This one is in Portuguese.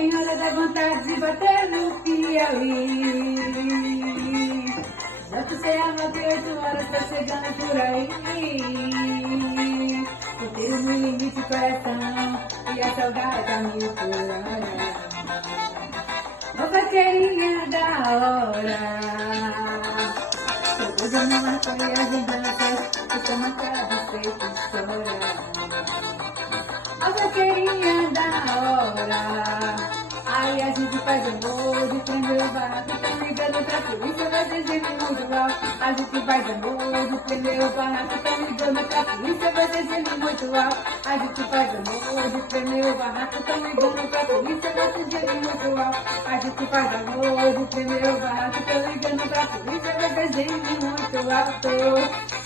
tem hora da vontade de bater no Piauí. Já puxei a 98 horas, tô chegando por aí. Eu tenho no limite coração e a saudade a mil por hora. Ô vaqueirinha da hora, tô usando maconha e as lembranças, eu tô marcado feito história. A vaqueirinha da hora, aí a gente faz amor, de prender o barraco, tão ligando pra polícia, vai dizer muito alto. A gente faz amor, de prender o barraco, tão ligando pra polícia, vai dizer muito alto. A gente faz amor, de prender o barraco, tão ligando pra polícia, vai dizer muito alto. A gente faz amor, de prender o barraco, tão ligando pra polícia, vai dizer muito alto.